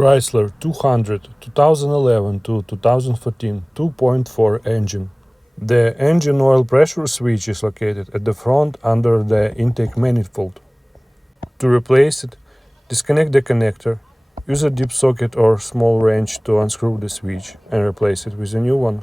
Chrysler 200 2011 to 2014 2.4 engine. The engine oil pressure switch is located at the front under the intake manifold. To replace it, disconnect the connector, use a deep socket or small wrench to unscrew the switch and replace it with a new one.